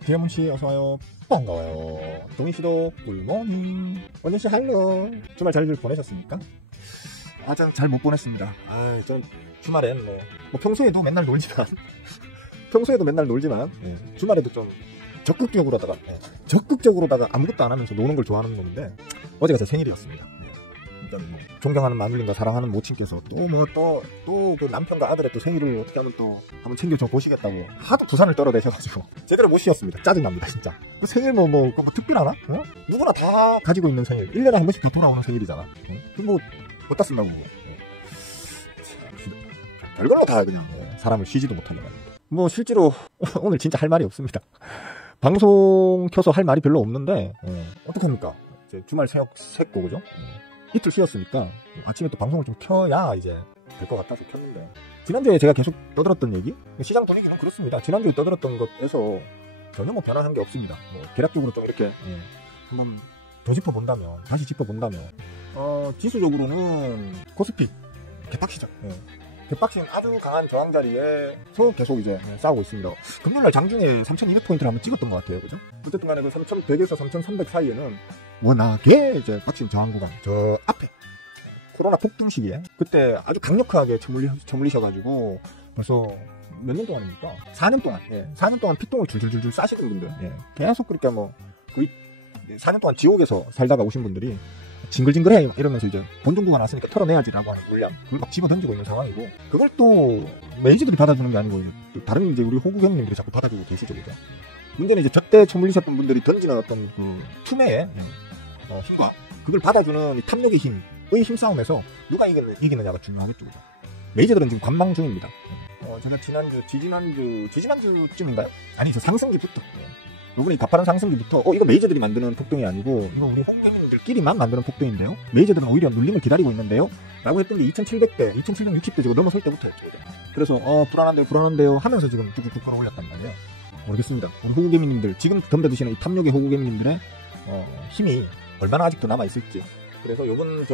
대현씨 어서와요. 반가워요. 동희씨도 굿모닝. 원준씨 할로. 주말 잘 보내셨습니까? 잘 못 보냈습니다. 전 주말엔 평소에도 맨날 놀지만 주말에도 좀 적극적으로다가 아무것도 안 하면서 노는 걸 좋아하는 놈인데, 어제가 제 생일이었습니다. 일단 존경하는 마눌님과 사랑하는 모친께서 또 그 남편과 아들의 또 생일을 어떻게 하면 또 한번 챙겨줘 보시겠다고 하도 부산을 떨어대셔가지고 제대로 못 쉬었습니다. 짜증납니다 진짜. 그 생일 특별하나? 누구나 다 가지고 있는 생일, 1년에 한 번씩 돌아오는 생일이잖아. 어디다 쓴다고. 별걸로 다 그냥 사람을 쉬지도 못하게 말입니다. 실제로 오늘 진짜 할 말이 없습니다. 방송 켜서 할 말이 별로 없는데 어떡합니까? 주말 샜고 그죠? 이틀 쉬었으니까 아침에 또 방송을 좀 켜야 이제 될 것 같아서 켰는데, 지난주에 제가 계속 떠들었던 얘기, 시장 분위기는 그렇습니다. 지난주에 떠들었던 것에서 전혀 변화한 게 없습니다. 대략적으로 좀 이렇게 한번 더 다시 짚어본다면 지수적으로는 코스피 개빡시죠. 개빡신 아주 강한 저항 자리에서 계속 이제 싸우고 있습니다. 금요일날 장중에 3200포인트를 한번 찍었던 것 같아요. 그죠? 어쨌든 간에 그 3100에서 3300 사이에는 워낙에 이제 빡신 저항 구간, 저 앞에 코로나 폭등 시기에 그때 아주 강력하게 저물리셔가지고 벌써 몇 년 동안입니까? 4년 동안 피똥을 줄줄줄 싸시는 분들, 계속 그러니까 거의 4년 동안 지옥에서 살다가 오신 분들이 징글징글해 이러면서 이제 본정부가 났으니까 털어내야지라고 하는 물량, 그걸 막 집어던지고 있는 상황이고, 그걸 또 메이저들이 받아주는 게 아니고 또 다른 이제 우리 호구 형님들이 자꾸 받아주고 계시죠. 그죠? 문제는 이제 저때 처물리셨던 분들이 던지는 어떤 그 투매의 힘과 그걸 받아주는 탐욕의 힘의 힘싸움에서 누가 이기느냐가 중요하겠죠. 그죠? 메이저들은 지금 관망 중입니다. 제가 지지난주쯤인가요? 아니죠, 상승기부터. 이번에 가파른 상승기부터 이거 메이저들이 만드는 폭등이 아니고 이거 우리 홍경님들끼리만 만드는 폭등인데요, 메이저들은 오히려 눌림을 기다리고 있는데요 라고 했던 게 2700대 2760대 지금 넘어설 때부터였죠. 그래서 불안한데요 하면서 지금 뚝뚝뚝 끌어올렸단 말이에요. 모르겠습니다. 우리 호구개미님들, 지금 덤벼드시는 이 탐욕의 호구개미님들의 힘이 얼마나 아직도 남아있을지. 그래서 요번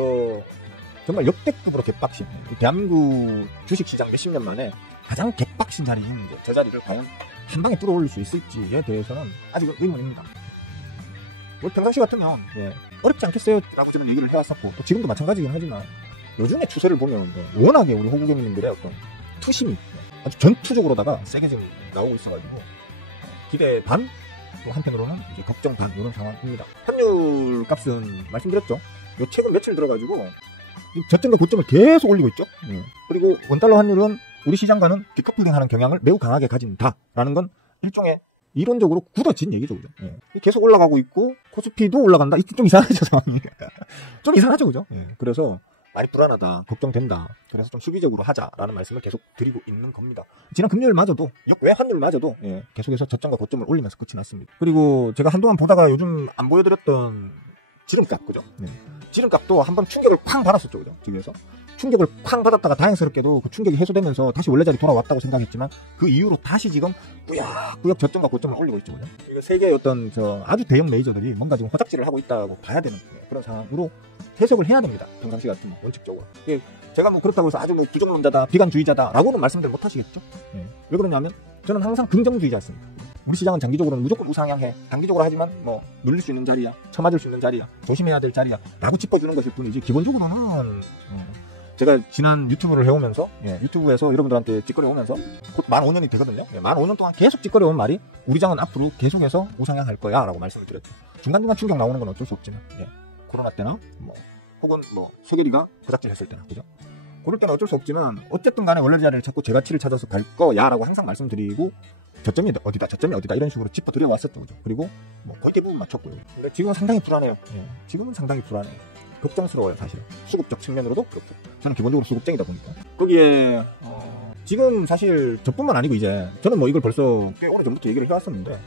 정말 역대급으로 개빡신, 대한민국 주식시장 몇십 년 만에 가장 개빡신 자리인 저 자리를 과연 한 방에 뚫어올릴 수 있을지에 대해서는 아직 의문입니다. 평상시 같으면 어렵지 않겠어요? 라고 저는 얘기를 해왔었고, 또 지금도 마찬가지긴 하지만 요즘의 추세를 보면 워낙에 우리 호구개미님들의 어떤 투심이 아주 전투적으로다가 세게 지금 나오고 있어가지고 기대 반, 또 한편으로는 이제 걱정 반, 이런 상황입니다. 환율 값은 말씀드렸죠. 최근 며칠 들어가지고 저점과 고점을 계속 올리고 있죠. 그리고 원달러 환율은 우리 시장과는 디커플링하는 경향을 매우 강하게 가진다라는 건 일종의 이론적으로 굳어진 얘기죠. 그죠? 계속 올라가고 있고 코스피도 올라간다. 좀 이상하죠, 상황이. 좀 이상하죠, 그죠? 그래서 많이 불안하다, 걱정된다. 그래서 좀 수비적으로 하자라는 말씀을 계속 드리고 있는 겁니다. 지난 금요일마저도, 역외 환율마저도 계속해서 저점과 고점을 올리면서 끝이 났습니다. 그리고 제가 한동안 보다가 요즘 안 보여드렸던 지름값, 그죠? 지름값도 한번 충격을 쾅 받았었죠, 그죠? 지금에서 충격을 쾅 받았다가 다행스럽게도 그 충격이 해소되면서 다시 원래 자리 돌아왔다고 생각했지만 그 이후로 다시 지금 꾸역꾸역 저점과 고점을 올리고 있죠, 그죠? 이거 세계의 어떤 아주 대형 메이저들이 뭔가 지금 허작질을 하고 있다고 봐야 되는 그런 상황으로 해석을 해야 됩니다. 평상시 같으면 원칙적으로. 제가 그렇다고 해서 아주 부정론자다, 비관주의자다라고는 말씀들 못 하시겠죠? 왜 그러냐면 저는 항상 긍정주의자였습니다. 우리 시장은 장기적으로는 무조건 우상향해. 단기적으로 하지만 눌릴 수 있는 자리야, 쳐맞을 수 있는 자리야, 조심해야 될 자리야 라고 짚어주는 것일 뿐이지, 기본적으로는 제가 지난 유튜브를 해오면서 유튜브에서 여러분들한테 찌꺼려 오면서 곧 만 5년이 되거든요. 만 5년 동안 계속 찌꺼려 온 말이 우리 장은 앞으로 계속해서 우상향할 거야 라고 말씀을 드렸죠. 중간중간 충격 나오는 건 어쩔 수 없지만 코로나 때나 혹은 세계리가 부작질했을 때나, 그죠? 그럴 때는 어쩔 수 없지만 어쨌든 간에 원래 자리를 찾고 제가치를 찾아서 갈 거야 라고 항상 말씀드리고, 저점이 어디다 이런 식으로 짚어드려 왔었죠, 그죠? 그리고 거의 대부분 맞췄고요. 근데 지금은 상당히 불안해요. 지금은 상당히 불안해요. 걱정스러워요, 사실. 수급적 측면으로도 그렇고. 저는 기본적으로 수급쟁이다 보니까. 거기에 지금 사실 저뿐만 아니고 이제 저는 이걸 벌써 꽤 오래전부터 얘기를 해왔었는데,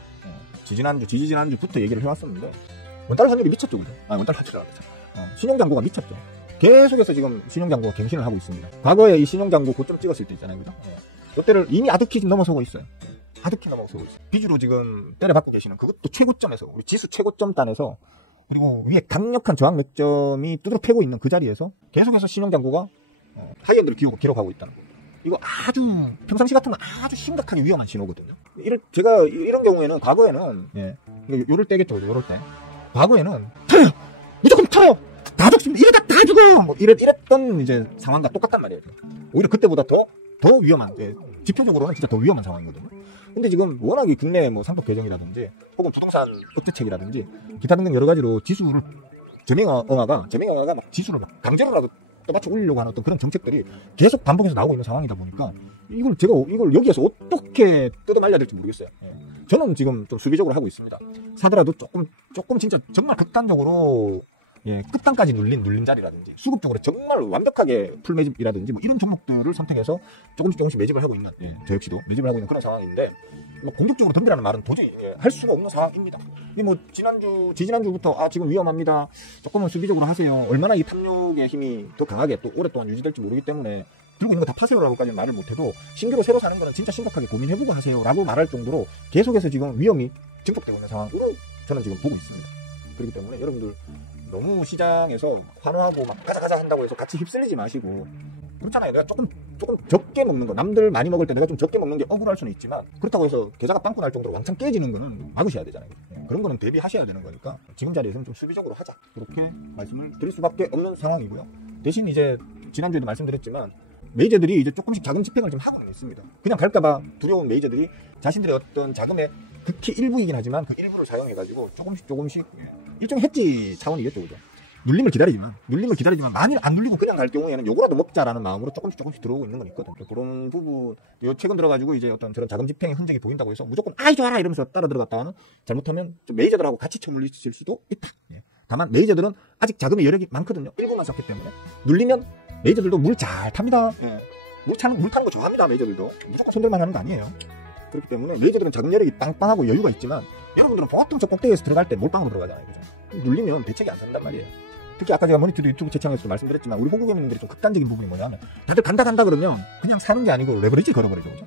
지지난주부터 얘기를 해왔었는데, 원달러 환율이 미쳤죠, 그죠? 원달러 환율이라고 했잖아요. 신용장고가 미쳤죠. 계속해서 지금 신용장고가 갱신을 하고 있습니다. 과거에 이 신용장고 고점 찍었을 때 있잖아요, 그죠? 이때를 이미 아득히 넘어서고 있어요. 아득히 넘어서고 있어요. 비주로 지금 때려받고 계시는 그것도 최고점에서, 우리 지수 최고점 단에서, 그리고 위에 강력한 저항 맥점이 두드러 패고 있는 그 자리에서 계속해서 신용장고가 하이엔드를 기록하고 있다는 겁니다. 이거 아주 평상시 같으면 아주 심각하게 위험한 신호거든요. 제가 이런 경우에는 과거에는 요럴 때겠죠. 요럴 때 과거에는 타요! 무조건 타요! 다 죽습니다! 이러다 다 죽어! 뭐 이랬던 이제 상황과 똑같단 말이에요. 오히려 그때보다 더 위험한, 지표적으로는 진짜 더 위험한 상황이거든요. 근데 지금 워낙 이 국내 뭐 상법 개정이라든지 혹은 부동산 억제책이라든지 기타 등등 여러 가지로 지수를 저명화가 막 지수를 막 강제로라도 떠받쳐 올리려고 하는 어떤 그런 정책들이 계속 반복해서 나오고 있는 상황이다 보니까 이걸 여기에서 어떻게 뜯어말려야 될지 모르겠어요. 저는 지금 좀 수비적으로 하고 있습니다. 사더라도 조금 진짜 정말 극단적으로 끝단까지 눌린 자리라든지 수급적으로 정말 완벽하게 풀매집이라든지 뭐 이런 종목들을 선택해서 조금씩 매집을 하고 있는, 저 역시도 매집을 하고 있는 그런 상황인데, 뭐 공격적으로 덤비라는 말은 도저히 할 수가 없는 상황입니다. 뭐 지지난주부터 지금 위험합니다, 조금은 수비적으로 하세요, 얼마나 이 탐욕의 힘이 더 강하게 또 오랫동안 유지될지 모르기 때문에 들고 있는 거 다 파세요라고까지는 말을 못해도 신규로 새로 사는 거는 진짜 심각하게 고민해보고 하세요라고 말할 정도로 계속해서 지금 위험이 증폭되고 있는 상황으로 저는 지금 보고 있습니다. 그렇기 때문에 여러분들 너무 시장에서 환호하고 막 가자 한다고 해서 같이 휩쓸리지 마시고, 그렇잖아요. 내가 조금 적게 먹는 거, 남들 많이 먹을 때 내가 좀 적게 먹는 게 억울할 수는 있지만, 그렇다고 해서 계좌가 빵꾸 날 정도로 왕창 깨지는 거는 막으셔야 되잖아요. 그런 거는 대비하셔야 되는 거니까 지금 자리에서는 좀 수비적으로 하자, 그렇게 말씀을 드릴 수밖에 없는 상황이고요. 대신 이제 지난주에도 말씀드렸지만 메이저들이 이제 조금씩 자금 집행을 좀 하고는 있습니다. 그냥 갈까봐 두려운 메이저들이 자신들의 어떤 자금의 극히 일부이긴 하지만 그 일부를 사용해가지고 조금씩 일종의 해지 차원이겠죠, 그죠? 눌림을 기다리지만 만일 안 눌리고 그냥 갈 경우에는 요거라도 먹자라는 마음으로 조금씩 들어오고 있는 건 있거든요. 그런 부분, 최근 들어가지고 이제 어떤 저런 자금 집행의 흔적이 보인다고 해서 무조건 아이 좋아라 이러면서 따라 들어갔다가는 잘못하면 좀 메이저들하고 같이 쳐물리실 수도 있다. 다만 메이저들은 아직 자금의 여력이 많거든요. 일부만 썼기 때문에 눌리면 메이저들도 물 잘 탑니다. 물 타는 거 좋아합니다. 메이저들도 무조건 손들만 하는 거 아니에요. 그렇기 때문에 메이저들은 자금 여력이 빵빵하고 여유가 있지만, 여러분들은 보통 저 꼭대기에서 들어갈 때 몰빵으로 들어가잖아요, 그죠? 눌리면 대책이 안 선단 말이에요. 특히 아까 제가 머니투드 유튜브 채팅에서도 말씀드렸지만, 우리 호구개미님들이 좀 극단적인 부분이 뭐냐면, 다들 간다 그러면 그냥 사는 게 아니고 레버리지 걸어버리죠, 그죠?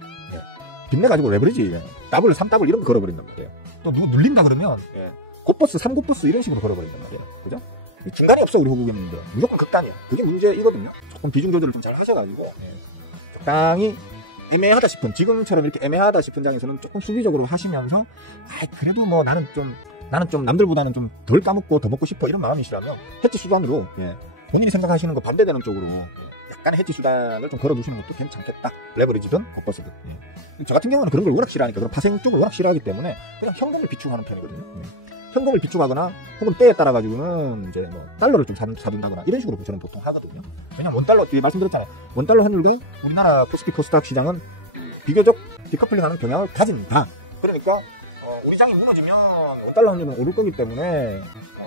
빚내가지고 레버리지, 더블, 3더블 이런 거 걸어버린단 말이에요. 또 누구 눌린다 그러면 곱버스, 3곱버스 이런 식으로 걸어버린단 말이에요, 그죠? 중간이 없어, 우리 호구개미님들. 무조건 극단이야. 그게 문제이거든요. 조금 비중 조절을 좀 잘 하셔가지고 적당히 애매하다 싶은, 지금처럼 이렇게 애매하다 싶은 장에서는 조금 수비적으로 하시면서, 그래도 뭐 나는 좀 남들보다는 좀 덜 까먹고 더 먹고 싶어 이런 마음이시라면 해지 수단으로 본인이 생각하시는 거 반대되는 쪽으로 약간의 해지 수단을 좀 걸어두시는 것도 괜찮겠다. 레버리지든 겉버스든. 저 같은 경우는 그런 걸 워낙 싫어하니까, 그런 파생 쪽을 워낙 싫어하기 때문에 그냥 현금을 비축하는 편이거든요. 현금을 비축하거나 혹은 때에 따라 가지고는 이제 뭐 달러를 좀 사둔다거나 이런 식으로 저는 보통 하거든요. 왜냐면 원달러, 뒤에 말씀드렸잖아요. 원달러 환율과 우리나라 코스피 코스닥 시장은 비교적 디커플링하는 경향을 가진다. 그러니까 우리 장이 무너지면 원달러 환율은 오를 거기 때문에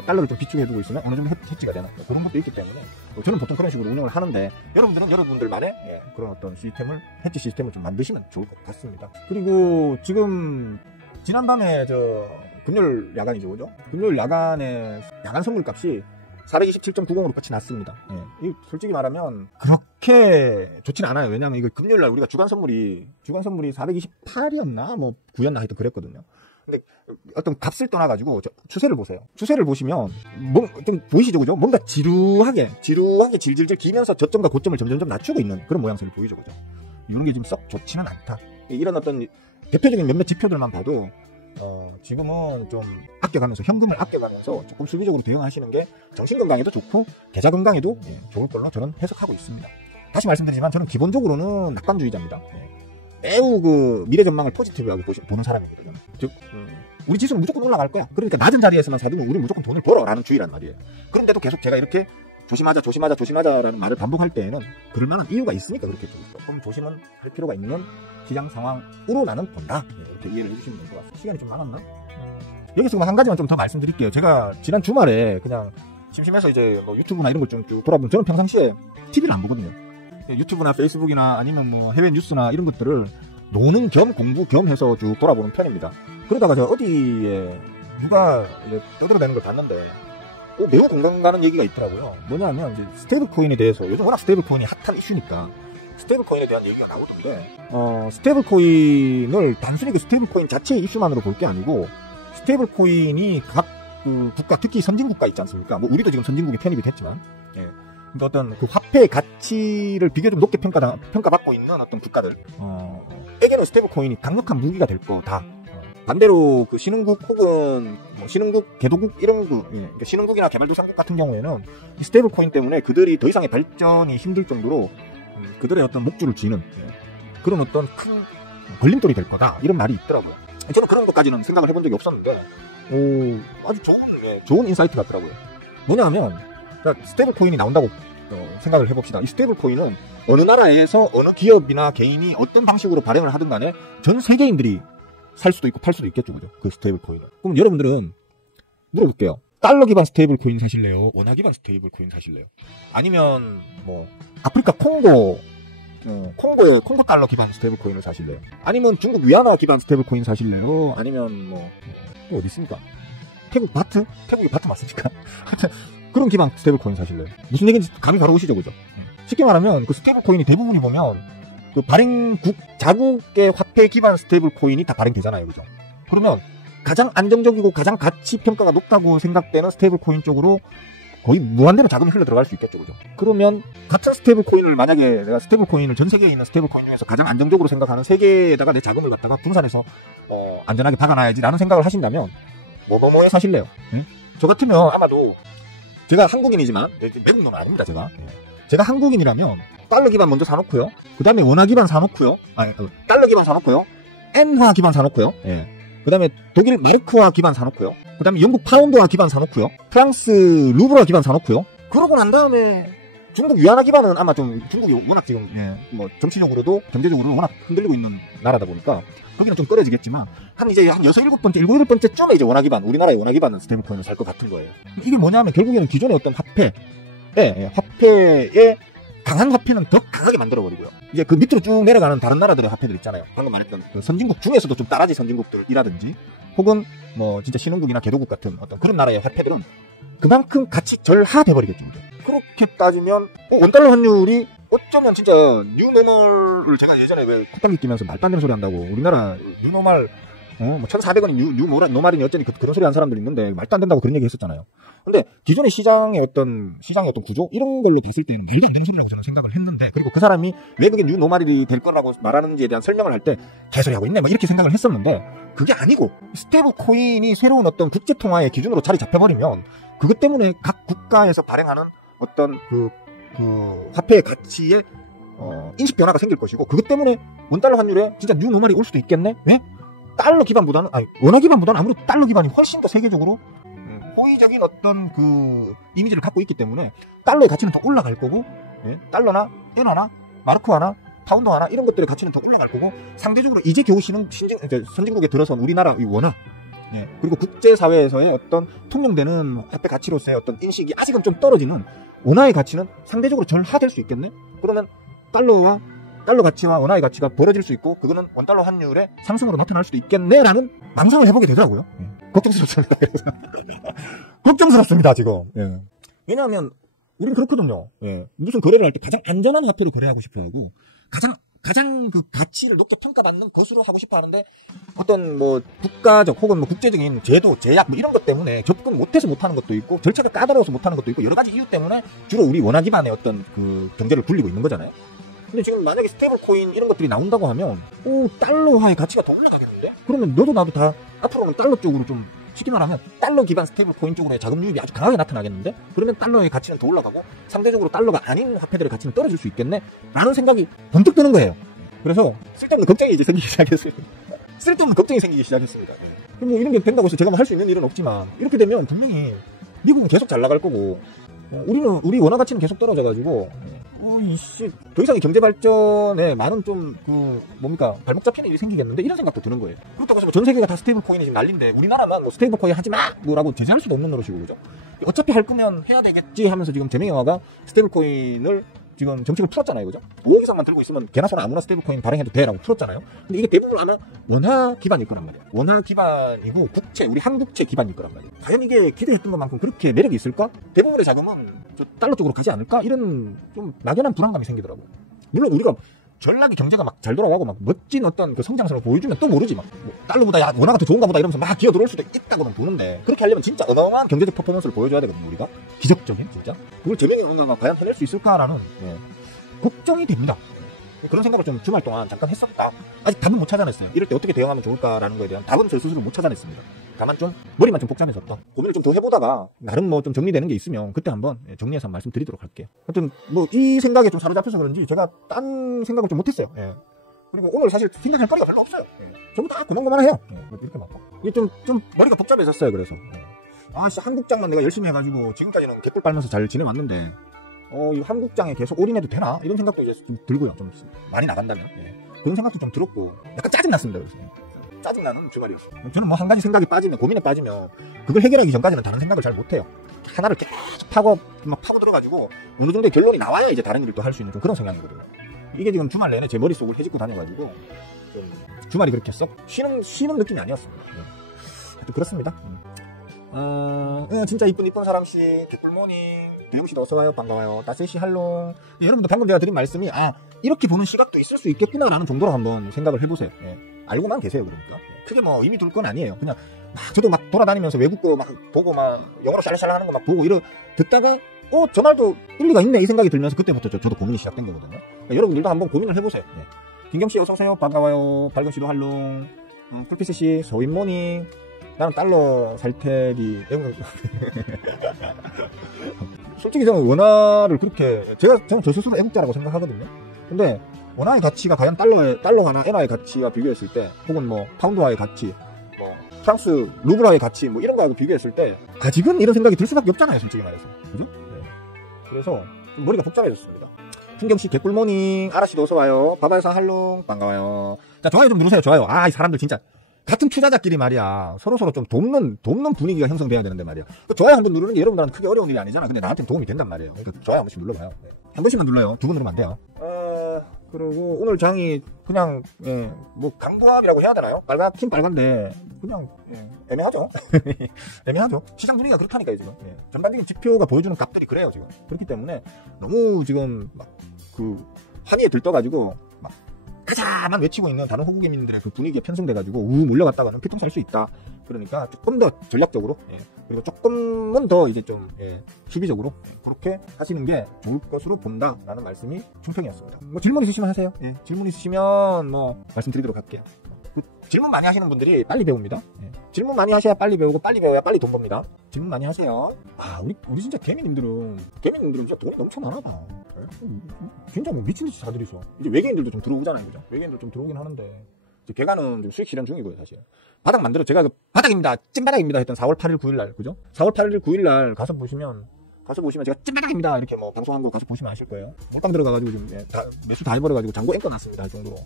달러를 좀 비축해두고 있으면 어느 정도 해치가 되는 그런 것도 있기 때문에 저는 보통 그런 식으로 운영을 하는데, 여러분들은 여러분들만의 그런 어떤 시스템을, 해치 시스템을 좀 만드시면 좋을 것 같습니다. 그리고 지금 지난밤에 금요일 야간이죠, 그죠? 금요일 야간에 야간 선물값이 427.90으로 끝이 났습니다. 솔직히 말하면 그렇게 좋진 않아요. 왜냐면 이거 금요일날 우리가 주간 선물이 428이었나 뭐 9였나 하여튼 그랬거든요. 근데 어떤 값을 떠나가지고 추세를 보세요. 추세를 보시면 좀 보이시죠, 그죠? 뭔가 지루하게 질질질 기면서 저점과 고점을 점점 낮추고 있는 그런 모양새를 보이죠, 그죠? 이런 게 지금 썩 좋지는 않다. 이런 어떤 대표적인 몇몇 지표들만 봐도 지금은 좀 현금을 아껴가면서 조금 수비적으로 대응하시는 게 정신건강에도 좋고 계좌 건강에도 좋을 걸로 저는 해석하고 있습니다. 다시 말씀드리지만 저는 기본적으로는 낙관주의자입니다. 매우 미래 전망을 포지티브하게 보는 사람이거든요. 즉 우리 지수는 무조건 올라갈 거야. 그러니까 낮은 자리에서만 사두면 우리는 무조건 돈을 벌어라는 주의란 말이에요. 그런데도 계속 제가 이렇게 조심하자라는 말을 반복할 때에는 그럴 만한 이유가 있으니까 그렇게 조금 조심은 할 필요가 있는 시장 상황으로 나는 본다. 이렇게 이해를 해주시면 될 것 같습니다. 시간이 좀 많았나? 여기서 한 가지만 좀 더 말씀드릴게요. 제가 지난 주말에 그냥 심심해서 이제 뭐 유튜브나 이런 걸 좀 쭉 돌아보면, 저는 평상시에 TV를 안 보거든요. 유튜브나 페이스북이나 아니면 뭐 해외 뉴스나 이런 것들을 노는 겸 공부 겸 해서 쭉 돌아보는 편입니다. 그러다가 제가 어디에 누가 이제 떠들어대는 걸 봤는데 매우 공감 가는 얘기가 있더라고요. 뭐냐면 이제 스테이블 코인에 대해서, 요즘 워낙 스테이블 코인이 핫한 이슈니까 스테이블 코인에 대한 얘기가 나오던데, 스테이블 코인을 단순히 그 스테이블 코인 자체의 이슈만으로 볼 게 아니고, 스테이블 코인이 각 국가, 특히 선진국가 있지 않습니까? 뭐 우리도 지금 선진국에 편입이 됐지만, 그러니까 어떤 그 화폐의 가치를 비교적 높게 평가받고 있는 어떤 국가들, 에게는 스테이블 코인이 강력한 무기가 될 거다. 반대로 그 신흥국 혹은 뭐 신흥국, 개도국 이런 그러니까 신흥국이나 개발도상국 같은 경우에는 이 스테이블 코인 때문에 그들이 더 이상의 발전이 힘들 정도로 그들의 어떤 목줄을 쥐는 그런 어떤 큰 걸림돌이 될 거다. 이런 말이 있더라고요. 저는 그런 것까지는 생각을 해본 적이 없었는데, 아주 좋은 인사이트 같더라고요. 뭐냐면, 스테이블 코인이 나온다고 생각을 해봅시다. 이 스테이블 코인은 어느 나라에서 어느 기업이나 개인이 어떤 방식으로 발행을 하든 간에 전 세계인들이 살 수도 있고 팔 수도 있겠죠, 그죠? 그 스테이블 코인을. 그럼 여러분들은 물어볼게요. 달러 기반 스테이블 코인 사실래요? 원화 기반 스테이블 코인 사실래요? 아니면 뭐 아프리카 콩고의 콩고 달러 기반 스테이블 코인을 사실래요? 아니면 중국 위안화 기반 스테이블 코인 사실래요? 아니면 또 어디 있습니까? 태국 바트? 태국이 바트 맞습니까? 그런 기반 스테이블 코인 사실래요? 무슨 얘기인지 감이 바로 오시죠, 그죠? 쉽게 말하면 그 스테이블 코인이 대부분이 보면 그 발행국, 자국의 화폐 기반 스테이블 코인이 다 발행되잖아요. 그죠? 그러면 가장 안정적이고 가장 가치 평가가 높다고 생각되는 스테이블 코인 쪽으로 거의 무한대로 자금이 흘러 들어갈 수 있겠죠. 그죠? 그러면 같은 스테이블 코인을 만약에 내가 스테이블 코인을 전 세계에 있는 스테이블 코인 중에서 가장 안정적으로 생각하는 세 개에다가 내 자금을 갖다가 분산해서 안전하게 박아놔야지 라는 생각을 하신다면 뭐에 사실래요? 응? 저 같으면 아마도 제가 한국인이지만 외국 놈은 아닙니다. 제가 한국인이라면 달러 기반 먼저 사놓고요. 그 다음에 원화 기반 사놓고요. 달러 기반 사놓고요. 엔화 기반 사놓고요. 예. 그 다음에 독일 마르크화 기반 사놓고요. 그 다음에 영국 파운드화 기반 사놓고요. 프랑스 루브화 기반 사놓고요. 그러고 난 다음에 중국 위안화 기반은 아마 좀 중국이 워낙 지금 뭐 정치적으로도 경제적으로도 워낙 흔들리고 있는 나라다 보니까 거기는 좀 떨어지겠지만 이제 한 7번째, 7번째쯤에 이제 원화 기반, 우리나라의 원화 기반은 스테이블 코인을 살 것 같은 거예요. 이게 뭐냐면 결국에는 기존의 어떤 화폐의 강한 화폐는 더 강하게 만들어버리고요. 이제 그 밑으로 쭉 내려가는 다른 나라들의 화폐들 있잖아요. 방금 말했던 그 선진국 중에서도 좀 따라지 선진국들이라든지 혹은 뭐 진짜 신흥국이나 개도국 같은 어떤 그런 나라의 화폐들은 그만큼 가치 절하돼버리겠죠. 그렇게 따지면 원달러 환율이 어쩌면 진짜 뉴노멀을 제가 예전에 왜 콧방귀 끼면서 말도 안 되는 소리 한다고 우리나라 뉴노멀 뭐 1,400원이 뉴노멀이니 어쩌니 그런 소리 한 사람들 있는데 말도 안 된다고 그런 얘기 했었잖아요. 근데 기존의 시장의 어떤 구조 이런 걸로 봤을 때는 말도 안 되는 소리라고 저는 생각을 했는데, 그리고 그 사람이 왜 그게 뉴노멀이 될 거라고 말하는지에 대한 설명을 할 때 개소리하고 있네 뭐 이렇게 생각을 했었는데, 그게 아니고 스테이블 코인이 새로운 어떤 국제 통화의 기준으로 자리 잡혀버리면 그것 때문에 각 국가에서 발행하는 어떤 그 화폐의 가치에 인식 변화가 생길 것이고, 그것 때문에 원달러 환율에 진짜 뉴노멀이 올 수도 있겠네. 왜? 달러 기반보다는 원화 기반보다는 아무래도 달러 기반이 훨씬 더 세계적으로 호의적인 어떤 그 이미지를 갖고 있기 때문에 달러의 가치는 더 올라갈 거고, 달러나 엔화나 마르크화나 파운드화나 이런 것들의 가치는 더 올라갈 거고, 상대적으로 이제 겨우 선진국에 들어선 우리나라 이 원화, 그리고 국제사회에서의 어떤 통용되는 화폐 가치로서의 어떤 인식이 아직은 좀 떨어지는 원화의 가치는 상대적으로 절하될 수 있겠네? 그러면 달러 가치와 원화의 가치가 벌어질 수 있고, 그거는 원달러 환율의 상승으로 나타날 수도 있겠네라는 망상을 해보게 되더라고요. 걱정스럽습니다. 걱정스럽습니다, 지금. 왜냐하면 우리는 그렇거든요. 무슨 거래를 할 때 가장 안전한 화폐로 거래하고 싶어하고 가장 그 가치를 높게 평가받는 것으로 하고 싶어 하는데, 어떤 뭐 국가적 혹은 뭐 국제적인 제도, 제약 뭐 이런 것 때문에 접근 못해서 못하는 것도 있고, 절차가 까다로워서 못하는 것도 있고, 여러 가지 이유 때문에 주로 우리 원화 기반의 어떤 그 경제를 굴리고 있는 거잖아요. 근데 지금 만약에 스테이블 코인 이런 것들이 나온다고 하면 달러화의 가치가 더 올라가겠는데? 그러면 너도 나도 다 앞으로는 달러 쪽으로 좀, 쉽게 말하면 달러 기반 스테이블 코인 쪽으로의 자금 유입이 아주 강하게 나타나겠는데? 그러면 달러의 가치는 더 올라가고 상대적으로 달러가 아닌 화폐들의 가치는 떨어질 수 있겠네? 라는 생각이 번뜩 드는 거예요. 그래서 쓸데없는 걱정이 이제 생기기 시작했어요. 그럼 뭐 이런 게 된다고 해서 제가 뭐 할 수 있는 일은 없지만, 이렇게 되면 분명히 미국은 계속 잘 나갈 거고, 우리 원화 가치는 계속 떨어져가지고 더 이상의 경제 발전에 많은 좀 발목 잡히는 일이 생기겠는데, 이런 생각도 드는 거예요. 그렇다고 해서 전 세계가 다 스테이블 코인이 지금 난리인데 우리나라만 뭐 스테이블 코인 하지 마! 뭐라고 제재할 수도 없는 노릇이고, 그죠? 어차피 할 거면 해야 되겠지 하면서 지금 재명영화가 스테이블 코인을 지금 정책을 풀었잖아요, 그죠? 5억 이상만 들고 있으면 개나 소나 아무나 스테이블 코인 발행해도 돼라고 풀었잖아요. 근데 이게 대부분 아마 원화 기반일 거란 말이에요. 원화 기반이고 우리 한국채 기반일 거란 말이에요. 과연 이게 기대했던 것만큼 그렇게 매력이 있을까? 대부분의 자금은 저 달러 쪽으로 가지 않을까? 이런 좀 막연한 불안감이 생기더라고요. 물론 우리가 전락이 경제가 막 잘 돌아가고 막 멋진 어떤 그 성장성을 보여주면 또 모르지 막 뭐 달러보다 야 원화가 더 좋은가 보다 이러면서 막 기어 들어올 수도 있다고는 보는데 그렇게 하려면 진짜 어마어마한 경제적 퍼포먼스를 보여줘야 되거든요 우리가 기적적인 진짜 그걸 저명의 언론가가 과연 해낼 수 있을까라는 걱정이 됩니다. 그런 생각을 좀 주말 동안 잠깐 했었다. 아직 답은 못 찾아냈어요. 이럴 때 어떻게 대응하면 좋을까라는 거에 대한 답은 저 스스로 못 찾아냈습니다. 다만 좀 머리만 좀 복잡해졌다. 고민을 좀 더 해보다가 나름 뭐 좀 정리되는 게 있으면 그때 한번 정리해서 말씀드리도록 할게요. 하여튼 뭐 이 생각에 좀 사로잡혀서 그런지 제가 딴 생각을 좀 못했어요. 그리고 오늘 사실 생각할 거리가 별로 없어요. 전부 다 고만고만해요. 이렇게 막 이게 좀 머리가 복잡해졌어요. 그래서 아씨 한국장만 내가 열심히 해가지고 지금까지는 개꿀 빨면서 잘 지내왔는데 이 한국장에 계속 올인해도 되나? 이런 생각도 이제 좀 들고요. 좀 많이 나간다면. 그런 생각도 좀 들었고, 약간 짜증났습니다. 그래서. 짜증나는 주말이었어요. 저는 뭐 한 가지 생각이 빠지면, 고민에 빠지면, 그걸 해결하기 전까지는 다른 생각을 잘 못해요. 하나를 계속 파고 들어가지고, 어느 정도의 결론이 나와야 이제 다른 일을 또 할 수 있는 좀 그런 성향이거든요. 이게 지금 주말 내내 제 머릿속을 헤집고 다녀가지고, 좀 주말이 그렇게 썩 쉬는 느낌이 아니었습니다. 하여튼 그렇습니다. 진짜 이쁜 사람씨, 개꿀모닝, 대용씨도 어서와요, 반가워요, 따세씨 할롱. 여러분들 방금 제가 드린 말씀이, 이렇게 보는 시각도 있을 수 있겠구나라는 정도로 한번 생각을 해보세요. 알고만 계세요, 그러니까. 크게 뭐 의미 둘 건 아니에요. 그냥, 저도 막 돌아다니면서 외국 거 막 보고 막 영어로 샬랄샬랄 하는 거 막 보고 듣다가, 저 말도 일리가 있네, 이 생각이 들면서 그때부터 저도 고민이 시작된 거거든요. 그러니까 여러분들도 한번 고민을 해보세요. 김경씨 어서오세요, 반가워요, 밝은씨도 할롱, 쿨피스씨, 소인모닝. 나는 달러 살테기 솔직히 저는 원화를 그렇게 저는 저 스스로 애국자라고 생각하거든요. 근데 원화의 가치가 과연 달러나 엔화의 가치와 비교했을 때 혹은 뭐 파운드화의 가치 뭐 프랑스 루블화의 가치 뭐 이런 거하고 비교했을 때 가지금 이런 생각이 들 수밖에 없잖아요, 솔직히 말해서. 그죠? 그래서 머리가 복잡해졌습니다. 충경씨 개꿀모닝, 아라씨도 어서와요, 바바야사 할롱, 반가워요. 자, 좋아요 좀 누르세요. 좋아요. 이 사람들 진짜 같은 투자자끼리 말이야 서로서로 좀 돕는 분위기가 형성돼야 되는데 말이야. 좋아요 한번 누르는 게 여러분들한테 크게 어려운 일이 아니잖아. 근데 나한테는 도움이 된단 말이에요. 그러니까 좋아요 한 번씩 눌러봐요. 한 번씩만 눌러요. 두 번 누르면 안 돼요. 그리고 오늘 장이 그냥 뭐 강보합이라고 해야 되나요? 흰 빨간데 그냥 애매하죠. 애매하죠. 시장 분위기가 그렇다니까요 지금. 전반적인 지표가 보여주는 값들이 그래요 지금. 그렇기 때문에 너무 지금 막 그 환희에 들떠가지고 막 가자만 외치고 있는 다른 호국인민들의 그 분위기에 편승돼가지고 몰려갔다가는 교통살 수 있다. 그러니까 조금 더 전략적으로 그리고 조금은 더 이제 좀 수비적으로 그렇게 하시는 게 좋을 것으로 본다라는 말씀이 충평이었습니다. 뭐 질문 있으시면 하세요. 질문 있으시면 뭐 말씀드리도록 할게요. 질문 많이 하시는 분들이 빨리 배웁니다. 질문 많이 하셔야 빨리 배우고 빨리 배워야 빨리 돈 법니다. 질문 많이 하세요. 우리 진짜 개미님들은 진짜 돈이 넘쳐 많아 봐. 진짜 뭐 미친듯이 사들이서 이제 외계인들도 좀 들어오잖아요, 그죠? 외계인들 좀 들어오긴 하는데 이제 개가는 좀 수익 실현 중이고요, 사실. 바닥 제가 그 바닥입니다, 찐바닥입니다 했던 4월 8일 9일날, 그죠? 4월 8일 9일날 가서 보시면 제가 찐바닥입니다 이렇게 뭐 방송한 거 가서 보시면 아실 거예요. 몰빵 들어가가지고 지금 매수 다 해버려가지고 장고 앵꺼 났습니다 할 정도로.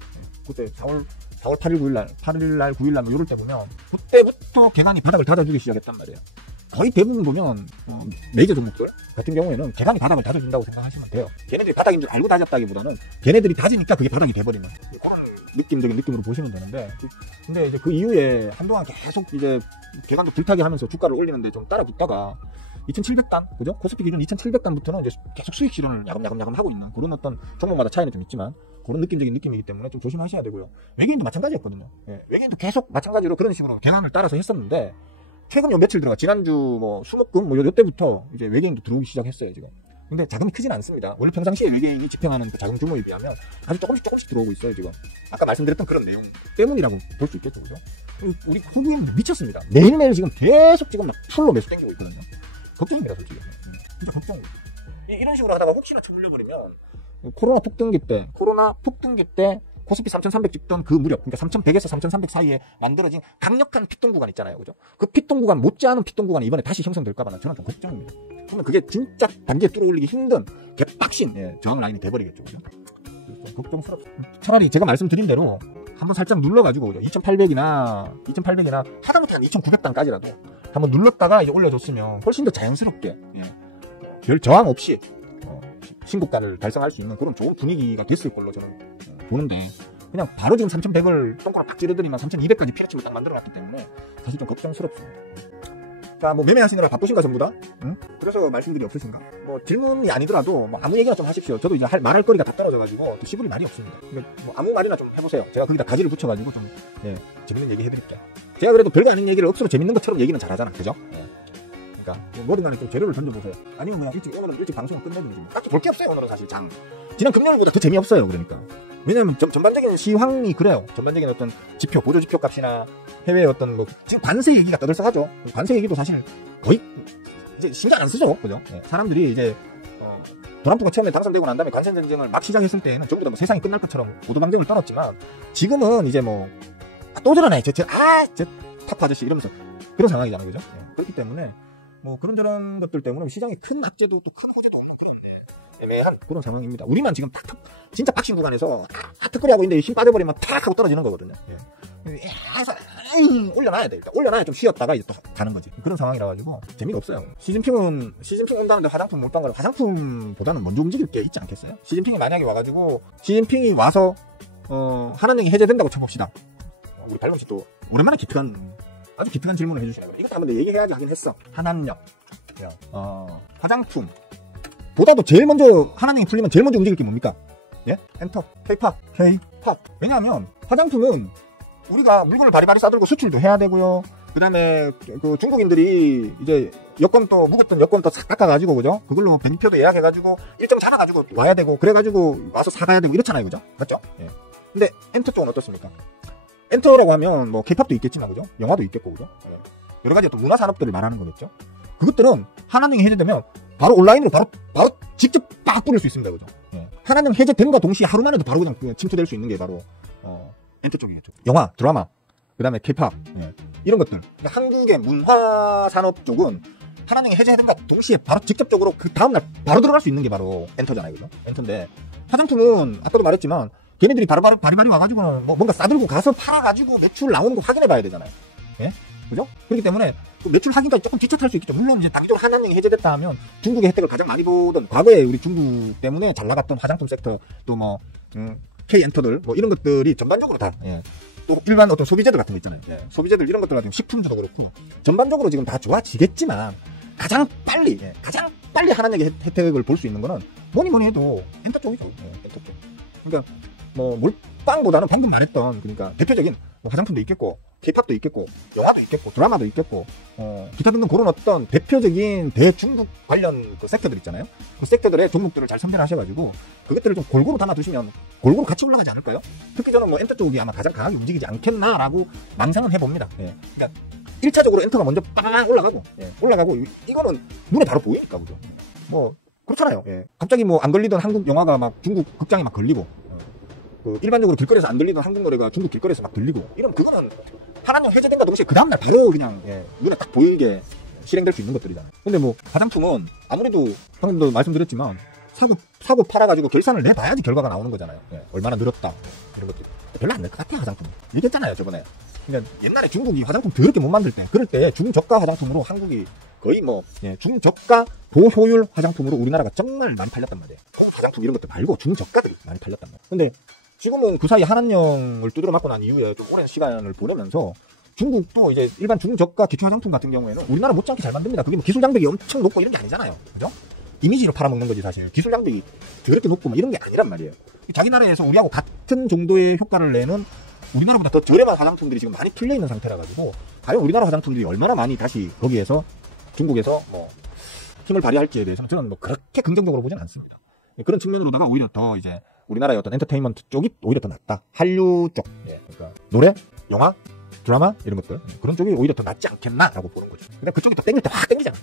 그때 4월 8일 9일날 9일날 뭐 이럴 때 보면 그때부터 개간이 바닥을 닫아주기 시작했단 말이에요. 거의 대부분 보면 메이저 종목들 같은 경우에는 개간이 바닥을 닫아준다고 생각하시면 돼요. 걔네들이 바닥인 줄 알고 닫았다기보다는 걔네들이 닫으니까 그게 바닥이 돼버리는 그런 느낌적인 느낌으로 보시면 되는데, 근데 이제 그 이후에 한동안 계속 이제 개간도 불타게 하면서 주가를 올리는데 좀 따라 붙다가 2700단, 그죠? 코스피 기준 2700단부터는 이제 계속 수익 실현을 야금야금 하고 있는 그런 어떤 종목마다 차이는 좀 있지만 그런 느낌적인 느낌이기 때문에 좀 조심하셔야 되고요. 외계인도 마찬가지였거든요. 외계인도 계속 마찬가지로 그런 식으로 개간을 따라서 했었는데 최근 요 며칠 들어가 지난주 뭐 수목금 뭐 요때부터 이제 외계인도 들어오기 시작했어요 지금. 근데 자금이 크진 않습니다. 원래 평상시에 외계인이 집행하는 그 자금 규모에 비하면 아주 조금씩 들어오고 있어요 지금. 아까 말씀드렸던 그런 내용 때문이라고 볼 수 있겠죠, 그죠? 우리 후기인 미쳤습니다. 매일매일 지금 계속 지금 막 풀로 매수 땡기고 있거든요. 걱정입니다, 솔직히. 진짜 걱정입니다. 이런 식으로 하다가 혹시나 쳐물려버리면 코로나 폭등기 때 코스피 3,300 찍던 그 무렵, 그러니까 3,100에서 3,300 사이에 만들어진 강력한 피똥 구간 있잖아요, 그죠? 그 피똥 구간 못지않은 피똥 구간이 이번에 다시 형성될까봐 저는 좀 걱정입니다. 그러면 그게 진짜 단기에 뚫어올리기 힘든 개빡신 저항 라인이 돼버리겠죠, 그죠? 좀 걱정스럽습니다. 차라리 제가 말씀드린 대로 한번 살짝 눌러가지고 2,800이나 하다못해 한 2,900단까지라도 한번 눌렀다가 이제 올려줬으면 훨씬 더 자연스럽게 별 저항 없이 신고가를 달성할 수 있는 그런 좋은 분위기가 됐을 걸로 저는 보는데, 그냥 바로 지금 3,100을 똥꼬로 딱 찌르더니만 3,200까지 피라침을 딱 만들어놨기 때문에 사실 좀 걱정스럽습니다. 자, 뭐 매매하시느라 바쁘신가 전부 다? 응? 그래서 말씀드리 없으신가? 뭐 질문이 아니더라도 뭐 아무 얘기나 좀 하십시오. 저도 이제 말할 거리가 다 떨어져가지고 또 시부리 말이 없습니다. 그러니까 뭐 아무 말이나 좀 해보세요. 제가 거기다 가지를 붙여가지고 좀 재밌는 얘기 해드릴게요. 제가 그래도 별거 아닌 얘기를 억수로 재밌는 것처럼 얘기는 잘하잖아, 그죠? 그러니까 뭐든 간에 좀 재료를 던져보세요. 아니면 그냥 오늘은 일찍 방송을 끝내든지 뭐. 딱히 볼 게 없어요. 오늘은 사실 지난 금요일보다 더 재미없어요. 그러니까 왜냐면 전반적인 시황이 그래요. 전반적인 어떤 지표, 보조 지표 값이나 해외 어떤 뭐 지금 관세 얘기가 떠들썩하죠. 관세 얘기도 사실 거의 이제 신경 안 쓰죠, 그죠? 사람들이 이제 트럼프가 처음에 당선되고 난 다음에 관세 전쟁을 막 시작했을 때는 전부 다 뭐 세상이 끝날 것처럼 오도방정을 떨었지만 지금은 이제 뭐 또 저러네, 저 타프 아저씨 이러면서 그런 상황이잖아요, 그죠? 그렇기 때문에 뭐 그런저런 것들 때문에 시장에 큰 악재도 또 큰 호재도 없는 그런 애매한 그런 상황입니다. 우리만 지금 진짜 박싱 구간에서 탁탁거리 하고 있는데 힘 빠져버리면 탁 하고 떨어지는 거거든요. 그래서 올려놔야 돼. 일단 올려놔야 좀 쉬었다가 이제 또 가는 거지. 그런 상황이라 가지고 재미가 없어요. 시진핑 온다는데 화장품 몰빵 가는 화장품보다는 먼저 움직일 게 있지 않겠어요? 시진핑이 만약에 와가지고 시진핑이 와서 한한령이 해제된다고 쳐봅시다. 우리 발론씨 또 오랜만에 아주 기특한 질문을 해주시네. 이것도 한번 얘기해야지 하긴 했어. 한한령 화장품 보다도 제일 먼저 한한령이 풀리면 제일 먼저 움직일 게 뭡니까? 엔터 K-팝. 왜냐하면 화장품은 우리가 물건을 바리바리 싸들고 수출도 해야 되고요. 그 다음에 그 중국인들이 이제 묵었던 여권도 싹 깎아가지고, 그죠? 그걸로 ben표도 예약해가지고 일정 잡아가지고 와야 되고, 그래가지고 와서 사가야 되고 이렇잖아요, 그죠? 맞죠? 근데 엔터 쪽은 어떻습니까? 엔터라고 하면 뭐 K-팝도 있겠지만, 그죠? 영화도 있겠고, 그죠? 여러 가지 어떤 문화 산업들을 말하는 거겠죠. 그것들은 한한령이 해제되면 바로 온라인으로 바로 직접 딱 뿌릴 수 있습니다, 그죠? 한한령 해제됨과 동시에 하루 만에도 바로 그냥 침투될 수 있는 게 바로 엔터 쪽이겠죠. 영화, 드라마, 그 다음에 K-팝 이런 것들. 그러니까 한국의 문화 산업 쪽은 한한령이 해제됨과 동시에 바로 직접적으로 그 다음날 바로 들어갈 수 있는 게 바로 엔터잖아요, 그죠? 엔터인데 화장품은 아까도 말했지만 걔네들이 바리바리 와가지고는 뭐 뭔가 싸들고 가서 팔아가지고 매출 나오는 거 확인해 봐야 되잖아요. 그죠? 그렇기 때문에 그 매출 확인까지 조금 뒤쳐탈 수 있겠죠. 물론 이제 단기적으로 한한령이 해제됐다 하면 중국의 혜택을 가장 많이 보던 과거에 우리 중국 때문에 잘 나갔던 화장품 섹터 또 뭐 K-엔터들 뭐 이런 것들이 전반적으로 다 또 일반 어떤 소비재들 같은 거 있잖아요. 소비재들 이런 것들 같은 식품주도 그렇고 전반적으로 지금 다 좋아지겠지만 가장 빨리 한한령의 혜택을 볼 수 있는 거는 뭐니 해도 엔터 쪽이죠. 엔터 쪽. 그러니까 뭐 몰빵보다는 방금 말했던 그러니까 대표적인 뭐 화장품도 있겠고 K-팝도 있겠고 영화도 있겠고 드라마도 있겠고 기타 등등 그런 어떤 대표적인 대중국 관련 그 섹터들 있잖아요. 그 섹터들의 종목들을 잘 선별하셔가지고 그것들을 좀 골고루 담아두시면 골고루 같이 올라가지 않을까요? 특히 저는 뭐 엔터 쪽이 아마 가장 강하게 움직이지 않겠나라고 망상은 해봅니다. 그러니까 1차적으로 엔터가 먼저 빵 올라가고 이거는 눈에 바로 보이니까 그죠? 뭐 그렇잖아요. 갑자기 뭐 안 걸리던 한국 영화가 막 중국 극장에 막 걸리고 그 일반적으로 길거리에서 안 들리던 한국 노래가 중국 길거리에서 막 들리고 이러면 그거는 한한령 해제된과 동시에 그 다음날 바로 그냥 눈에 딱 보이게 실행될 수 있는 것들이잖아요. 근데 뭐 화장품은 아무래도 방금도 말씀드렸지만 사고 팔아가지고 결산을 내봐야지 결과가 나오는 거잖아요. 얼마나 늘었다 이런 것들 별로 안 늘 것 같아요. 화장품 얘기했잖아요 저번에. 그러니까 옛날에 중국이 화장품 더럽게 못 만들 때 그럴 때 중저가 화장품으로 한국이 거의 뭐 중저가 고효율 화장품으로 우리나라가 정말 많이 팔렸단 말이에요. 화장품 이런 것들 말고 중저가들이 많이 팔렸단 말이에요. 근데 지금은 그 사이 한한령을 두드려 맞고 난 이후에 좀 오랜 시간을 보내면서 중국도 이제 일반 중저가 기초 화장품 같은 경우에는 우리나라 못지않게 잘 만듭니다. 그게 뭐 기술 장벽이 엄청 높고 이런 게 아니잖아요. 그죠? 이미지로 팔아먹는 거지 사실. 기술 장벽이 더럽게 높고 뭐 이런 게 아니란 말이에요. 자기 나라에서 우리하고 같은 정도의 효과를 내는 우리나라보다 더 저렴한 화장품들이 지금 많이 풀려 있는 상태라 가지고 과연 우리나라 화장품들이 얼마나 많이 다시 거기에서 중국에서 뭐 힘을 발휘할지에 대해서는 저는 뭐 그렇게 긍정적으로 보진 않습니다. 그런 측면으로다가 오히려 더 이제 우리나라의 어떤 엔터테인먼트 쪽이 오히려 더 낫다. 한류 쪽. 그러니까 노래, 영화, 드라마 이런 것들 그런 쪽이 오히려 더 낫지 않겠나라고 보는 거죠. 근데 그쪽이 또 땡길 때 확 땡기잖아요.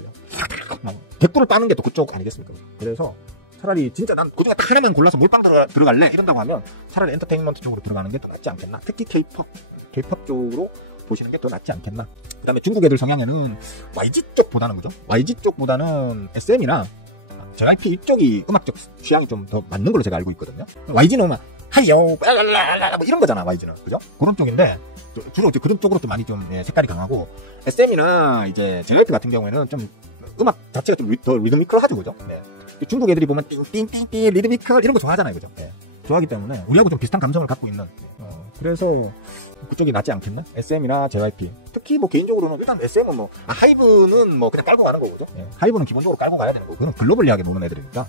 백불을 따는 게 또 그쪽 아니겠습니까? 그래서 차라리 진짜 난 그중에 딱 하나만 골라서 몰빵 들어갈래 이런다고 하면 차라리 엔터테인먼트 쪽으로 들어가는 게 더 낫지 않겠나. 특히 K-팝 쪽으로 보시는 게 더 낫지 않겠나. 그 다음에 중국 애들 성향에는 YG 쪽보다는 그죠? YG 쪽보다는 SM이나 JYP 이쪽이 음악적 취향이 좀 더 맞는 걸로 제가 알고 있거든요. YG는 막 하이요 뭐 이런 거잖아. YG는 그죠? 그런 쪽인데 주로 이제 그런 쪽으로 좀 많이 좀 색깔이 강하고 SM이나 이제 JYP 같은 경우에는 좀 음악 자체가 좀 더 리드미컬하죠, 그죠? 중국 애들이 보면 띵띵띵띵 리드미컬 이런 거 좋아하잖아요, 그죠? 좋아하기 때문에 우리하고 좀 비슷한 감정을 갖고 있는 그래서 그쪽이 낫지 않겠나? SM이나 JYP 특히 뭐 개인적으로는 일단 SM은 뭐 하이브는 뭐 그냥 깔고 가는 거죠. 하이브는 기본적으로 깔고 가야 되는 거고 그건 글로벌리하게 노는 애들이니까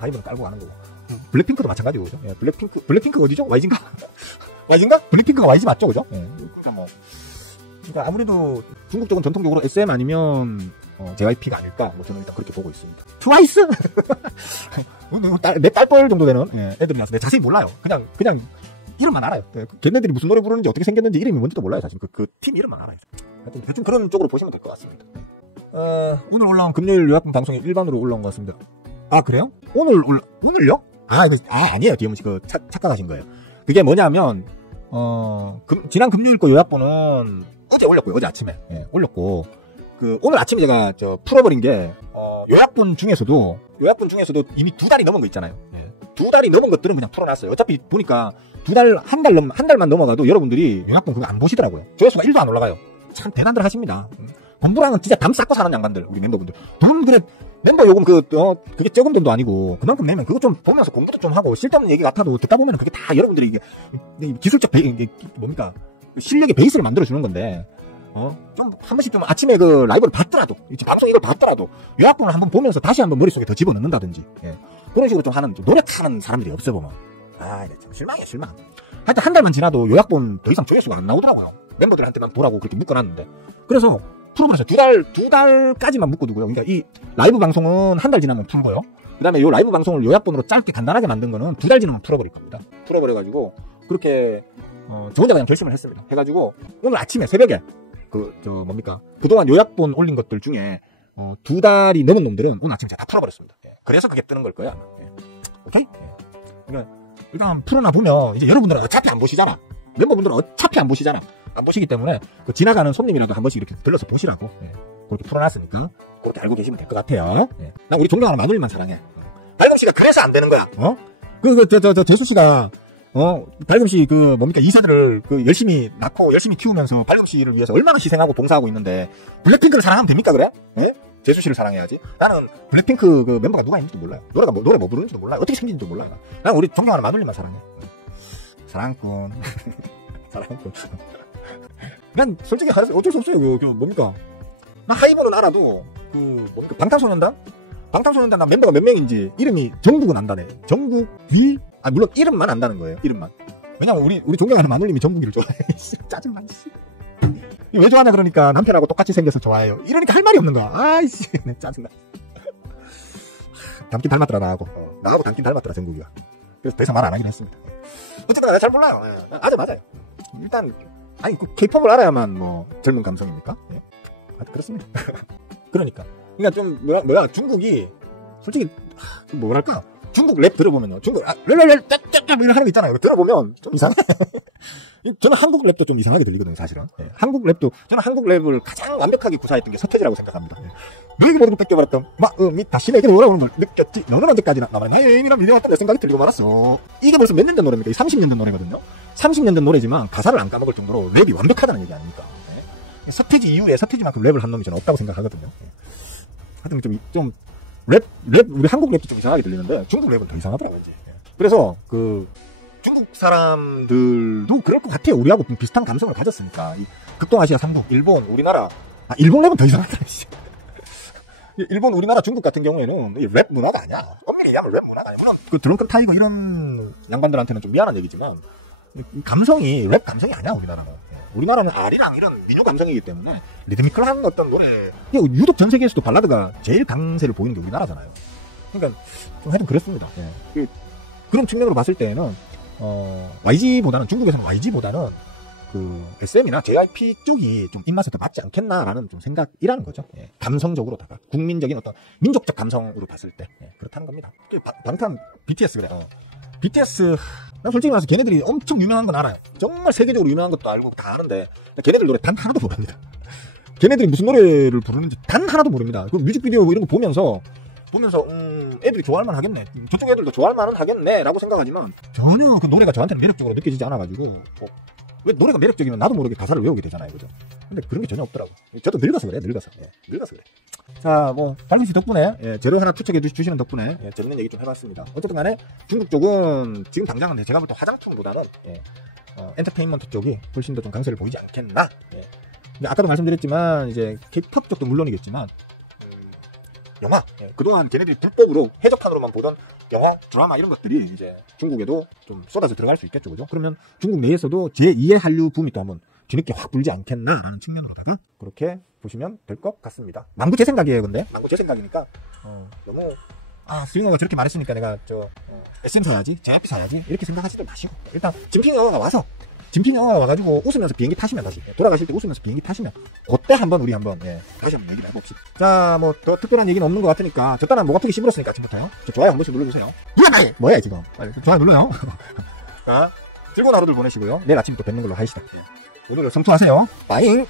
하이브는 깔고 가는 거고 블랙핑크도 마찬가지고 그죠? 블랙핑크 어디죠? YG인가? YG인가? 블랙핑크가 YG 맞죠 그죠? 그러니까 뭐 그러니까 아무래도 중국 쪽은 전통적으로 SM 아니면 JYP가 아닐까 뭐 저는 일단 그렇게 보고 있습니다. 트와이스? 내 딸뻘 정도 되는 애들이라서 내가 자세히 몰라요. 그냥 이름만 알아요. 걔네들이 무슨 노래 부르는지 어떻게 생겼는지 이름이 뭔지도 몰라요. 사실 그 팀 이름만 알아요. 하여튼 대충 그런 쪽으로 보시면 될 것 같습니다. 오늘 올라온 금요일 요약분 방송이 일반으로 올라온 것 같습니다. 아 그래요? 오늘요? 아니에요. 디엠씨 착각하신 거예요. 그게 뭐냐면 지난 금요일 거 요약분은 어제 올렸고요. 어제 아침에 올렸고 오늘 아침에 제가 풀어버린 게 요약분 중에서도 이미 2달이 넘은 거 있잖아요. 2달이 넘은 것들은 그냥 풀어놨어요. 어차피 보니까 한 달만 넘어가도 여러분들이 요약분 그거 안 보시더라고요. 조회수가 1도 안 올라가요. 참 대단들 하십니다. 공부랑은 진짜 담 쌓고 사는 양반들, 우리 멤버분들. 돈 그래 멤버 요금 그게 적은 돈도 아니고 그만큼 내면 그거 좀 보면서 공부도 좀 하고 쓸데없는 얘기 같아도 듣다 보면 그게 다 여러분들이 이게 기술적 이게 뭡니까 실력의 베이스를 만들어 주는 건데 좀 한 번씩 좀 아침에 그 라이브를 봤더라도 방송 이걸 봤더라도 요약본을 한번 보면서 다시 한번 머릿속에 더 집어넣는다든지 그런 식으로 좀 하는 좀 노력하는 사람들이 없어 보면 참 실망이야 실망. 하여튼 한 달만 지나도 요약본 더 이상 조회수가 안 나오더라고요. 멤버들한테만 보라고 그렇게 묶어놨는데 그래서 풀어버려서 두 달까지만 묶어두고요. 그러니까 이 라이브 방송은 한 달 지나면 풀고요. 그 다음에 요 라이브 방송을 요약본으로 짧게 간단하게 만든 거는 2달 지나면 풀어버릴 겁니다. 풀어버려가지고 그렇게 저 혼자 그냥 결심을 했습니다. 해가지고 오늘 아침에 새벽에 그동안 요약본 올린 것들 중에 2달이 넘은 놈들은 오늘 아침에 제가 다 풀어버렸습니다. 그래서 그게 뜨는 걸 거야. 오케이? 그러니까 일단 풀어놔 보면 이제 여러분들은 어차피 안 보시잖아. 멤버분들은 어차피 안 보시잖아. 안 보시기 때문에 지나가는 손님이라도 한 번씩 이렇게 들러서 보시라고 그렇게 풀어놨으니까 그렇게 알고 계시면 될 것 같아요. 난 우리 존경하는 마누리만 사랑해. 발금씨가 그래서 안 되는 거야. 재수씨가 발금씨 이사들을 열심히 낳고 열심히 키우면서 발금씨를 위해서 얼마나 희생하고 봉사하고 있는데 블랙핑크를 사랑하면 됩니까 그래? 재수씨를 사랑해야지. 나는 블랙핑크 멤버가 누가 있는지도 몰라요. 노래 뭐 부르는지도 몰라요. 어떻게 생긴지도 몰라요. 난 우리 존경하는 마누리만 사랑해. 사랑꾼. 사랑꾼. 난 솔직히 어쩔 수 없어요. 뭡니까? 나 하이브는 알아도 방탄소년단 난 멤버가 몇 명인지 이름이 정국은 안다네. 정국이 물론 이름만 안다는 거예요. 이름만. 왜냐면 우리 존경하는 마눌님이 정국이를 좋아해. 짜증나. 왜 좋아하냐 그러니까 남편하고 똑같이 생겨서 좋아해요. 이러니까 할 말이 없는 거야. 아이씨, 짜증나. 닮긴 닮았더라 나하고 닮긴 닮았더라 정국이가. 그래서 더 이상 말 안 하긴 했습니다. 어쨌든 내가 잘 몰라요. 맞아요. 일단 K-POP을 알아야만 젊은 감성입니까? 그렇습니다. 그러니까 좀 중국이 솔직히 뭐랄까 중국 랩 들어보면요. 중국 랩 이런 하는 거 있잖아요. 들어보면 좀 이상해. 저는 한국 랩도 좀 이상하게 들리거든요. 사실은. 저는 한국 랩을 가장 완벽하게 구사했던 게 서태지라고 생각합니다. 너에게 모든 걸 뺏겨버렸던 다시 내게 돌아오는 걸 느꼈지. 너는 언제까지나 나만의 나의 애인이란 미래였던 내 생각이 들리고 말았어. 이게 벌써 몇 년 전 노래입니까? 30년 전 노래거든요. 30년 전 노래지만 가사를 안 까먹을 정도로 랩이 완벽하다는 얘기 아닙니까? 서태지 이후에 서태지만큼 랩을 한 놈이 저는 없다고 생각하거든요. 하여튼 우리 한국 랩도 좀 이상하게 들리는데 중국 랩은 더 이상하더라고요. 이제. 그래서 중국 사람들도 그럴 것 같아요. 우리하고 좀 비슷한 감성을 가졌으니까. 극동아시아 3국, 일본, 우리나라. 일본 랩은 더 이상하더라. 일본, 우리나라, 중국 같은 경우에는 랩 문화가 아니야. 엄밀히 얘기하면 랩 문화가 아니야. 물론 드렁큰 타이거 이런 양반들한테는 좀 미안한 얘기지만 랩 감성이 아니야. 우리나라는 R이랑 이런 민요 감성이기 때문에 리드미컬한 어떤 노래 유독 전 세계에서도 발라드가 제일 강세를 보이는 게 우리나라잖아요. 그러니까 좀 하여튼 그렇습니다. 그런 측면으로 봤을 때는 중국에서는 YG보다는 SM이나 JYP 쪽이 좀 입맛에 더 맞지 않겠나라는 좀 생각이라는 거죠. 감성적으로다가 국민적인 어떤 민족적 감성으로 봤을 때 그렇다는 겁니다. 방탄 BTS 그래. BTS 난 솔직히 말해서 걔네들이 엄청 유명한 건 알아요. 정말 세계적으로 유명한 것도 알고 다 아는데 걔네들 노래 단 하나도 모릅니다. 걔네들이 무슨 노래를 부르는지 단 하나도 모릅니다. 그 뮤직비디오 이런 거 보면서 애들이 좋아할 만 하겠네. 저쪽 애들도 좋아할 만은 하겠네 라고 생각하지만 전혀 그 노래가 저한테는 매력적으로 느껴지지 않아가지고 왜 노래가 매력적이면 나도 모르게 가사를 외우게 되잖아요. 그죠? 근데 그런 게 전혀 없더라고. 저도 늙어서 그래, 늙어서. 예, 늙어서 그래. 자, 뭐, 달빛이 덕분에, 예, 재료 하나 투척해 주시는 덕분에, 예, 재밌는 얘기 좀 해봤습니다. 어쨌든 간에, 중국 쪽은, 지금 당장은 제가 볼 때 화장품보다는, 예, 엔터테인먼트 쪽이 훨씬 더 좀 강세를 보이지 않겠나. 예. 근데 아까도 말씀드렸지만, 이제, K-팝 쪽도 물론이겠지만, 영화, 예, 그동안 걔네들이 불법으로, 해적판으로만 보던 영화, 드라마 이런 것들이 이제 중국에도 좀 쏟아져 들어갈 수 있겠죠, 그죠? 그러면 중국 내에서도 제2의 한류 붐이 또 한번 뒤늦게 확 불지 않겠나라는 측면으로다가 그렇게 보시면 될 것 같습니다. 망구 제 생각이에요, 근데. 망구 제 생각이니까, 너무, 스윙어가 저렇게 말했으니까 내가 SM 사야지, JYP 사야지, 이렇게 생각하지도 마시고. 일단, 진핑영화가 와서, 진핑영화가 와가지고 웃으면서 비행기 타시면 다시, 돌아가실 때 웃으면서 비행기 타시면, 그때 우리 한번, 예, 다시 한번 얘기를 해봅시다. 자, 뭐, 더 특별한 얘기는 없는 것 같으니까, 저 따라 목 아프기 씹었으니까 아침부터요. 저 좋아요 한 번씩 눌러주세요. 뭐야, 지금. 좋아요 눌러요. 자, 즐거운 하루들 보내시고요. 내일 아침 또 뵙는 걸로 하시다. 오늘을 성투하세요. 빠잉!